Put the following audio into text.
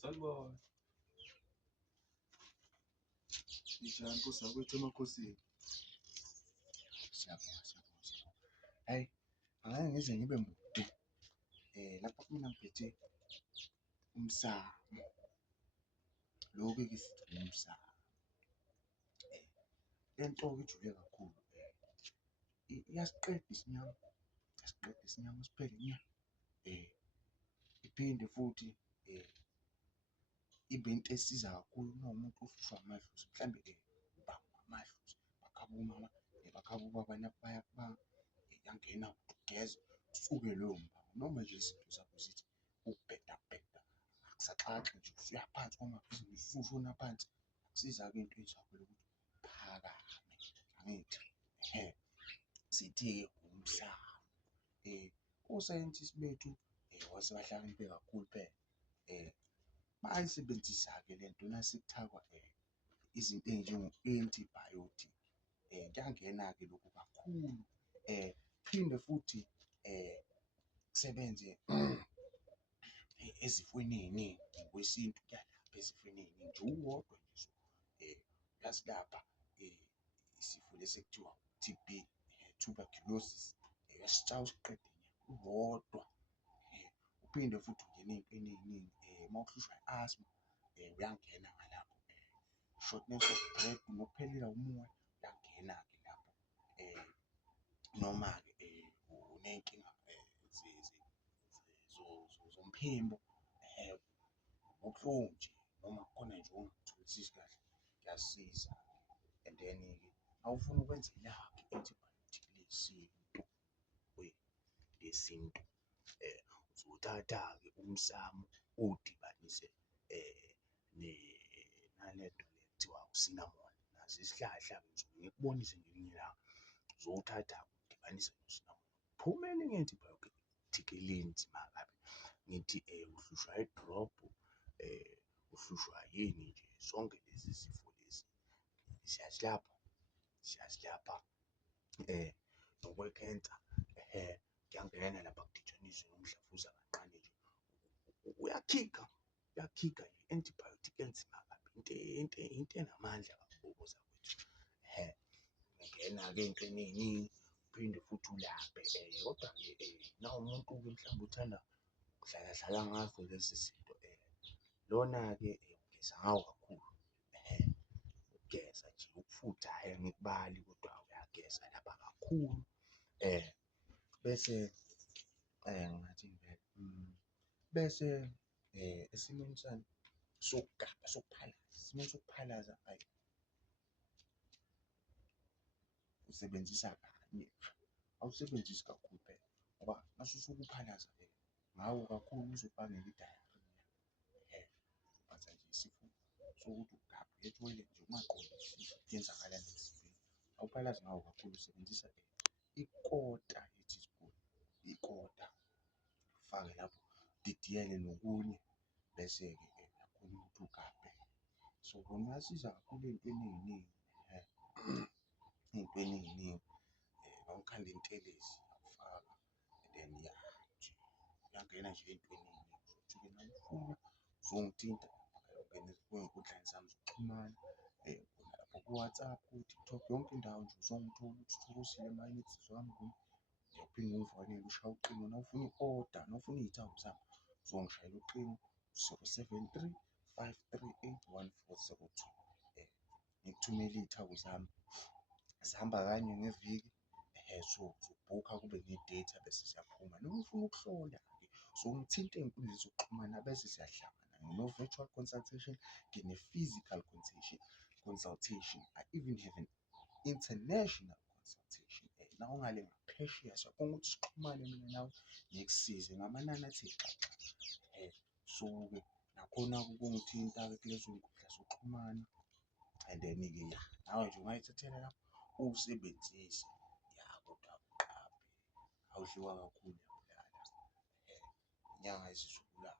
Sanibona. Njani Nkosi yakwethu emakhosini? Siyabonga, siyabonga. Hayi, angeke ngize ngibe mude. Lapha kumina ngiphethe umsamo. Lokhu-ke sithi umsamo. Lento-ke ijule kakhulu. Iyasiqeda isinyama. Iyasiqeda isinyama siphele nya. Iphinde futhi ibe into esiza kakhulu uma umuntu uhlutshwa amadlozi. Mhlambe ubangwa amadlozi. Bakhaba ubabana yangena ugeza usuke loyo mbango. Noma nje izinto zakho zithi ukubhedabheda. Akusaxaxa nje usuyaphansi kwamabhizinisi usushona phansi. Akusiza-ke into ezakho lokuthi phakame. Angithi sithi-ke umsamo. Osayentisi bethu wase bahlakaniphe kakhulu phela. Bayisebenzisa-ke le nto nasekuthiwa izinto ey'njengo-antibiotic. Kuyangena-ke lokhu kakhulu. Phinde futhi kusebenze ezifweni ey'ningi ngokwesintu kuyalapha ezifweni ey'ningi nje uwodwa nje uyasilapha isifo lesi ekuthiwa u-T_B, tuberculosis. Uyasitshala usiqede uwodwa. Uphinde futhi ungene ey'ntweni ey'ningi uma uhlushwa i-asthma uyangena ngalapho. Shortness of breath nokuphelelwa umoya uyangena-ke lapho. Noma-ke uney'nkinga zomphimbo ubuhlungu nje noma kukhona nje ongakutholisisi kahle kuyasiza. And then-ke awufuna ukwenza elakho i-antibiotic lesintu. Uzothatha-ke umsamo uwudibanise nalento le ekuthiwa u-cinnamon. Naso isihlahla-ke ngikubonise ngelinye ilanga. Uzowuthatha-ke udibanise no-cinnamon. Kuphume elinye i-antibiotic elinzima kabi. Ngithi uhlushwa i-drop, uhlushwa yini nje zonke lezi zifo lezi siyazilapha nokwe-cancer. Kuyangena lapha kuditshaniselwe nomdlavuza kancane nje uyakhikha i-antibiotic enzima kabi into enamandla kakhulu zakwethu. Ungena-ke ey'ntweni ey'ningi uphinde futhi ulaphe kodwa-ke nawumuntu-ke mhlawumbe uthanda ukuhlala ngazo lezi zinto lona-ke ugeza ngawo kakhulu. Ukugeza nje ukufutha hhayi angikubali kodwa uyageza lapha kakhulu. Bese ngingathini vele bese esimweni sani sokugaba sokuphalaza. Esimweni sokuphalaza ayi usebenzisa kanye. Awusebenzisi kakhulu phela ngoba mase usuke uphalaza ngawo kakhulu uzobangela i-diarrhea. Uphatha nje isifuba sokuthi ugabha uye ethoyilethi nje ungaqondisisi kuyenzakalayo emzimbeni. Awuphalazi ngawo kakhulu usebenzisa ikota ye-teaspoon. Ikota ufake lapho udidiyele nokunye bese-ke nakhona ukuthi ugabhe. So kona kuyasiza kakhulu ey'ntweni ey'ningi ey'ntweni ey'ningi. Nawukhanda intelezi awufaka and then uyangena nje ey'ntweni ey'ningi. Uthi-ke nawufuna uzongithinta ungene kuy'nkundlani zami zokuxhumana lapho ku-WhatsApp, ku-TikTok yonke indawo nje uzongithola uthi Sithokosile mayini wami. Uphinde ungifonele ushaye ucingo nawufuna i-order nawufuna iy'thako zami uzongishayela ucingo 073 538 1402. Ngikuthumele iy'thako zami zihamba kanye ngeviki. So uzobhukha kube ne-date bese siyaphuma. Noma ufuna ukuhlola-ke uzongithinta ey'nkundleni zokuxhumana bese siyahlangana. Ngino-virtual consultation, ngine-physical consultation. I even have an international consultation. Nawungale ngaphesheya siyabonga ukuthi sixhumane mina nawe ngikusize ngamanani athe xaxa. So-ke nakhona-ke ukungithinta-ke kulezo y'nkundla zokuxhumana and then-ke nawe nje ungayithathela lapho uwusebenzise kodwa uqaphe awudliwa kakhulu uyabulala. Inyanga ezizula.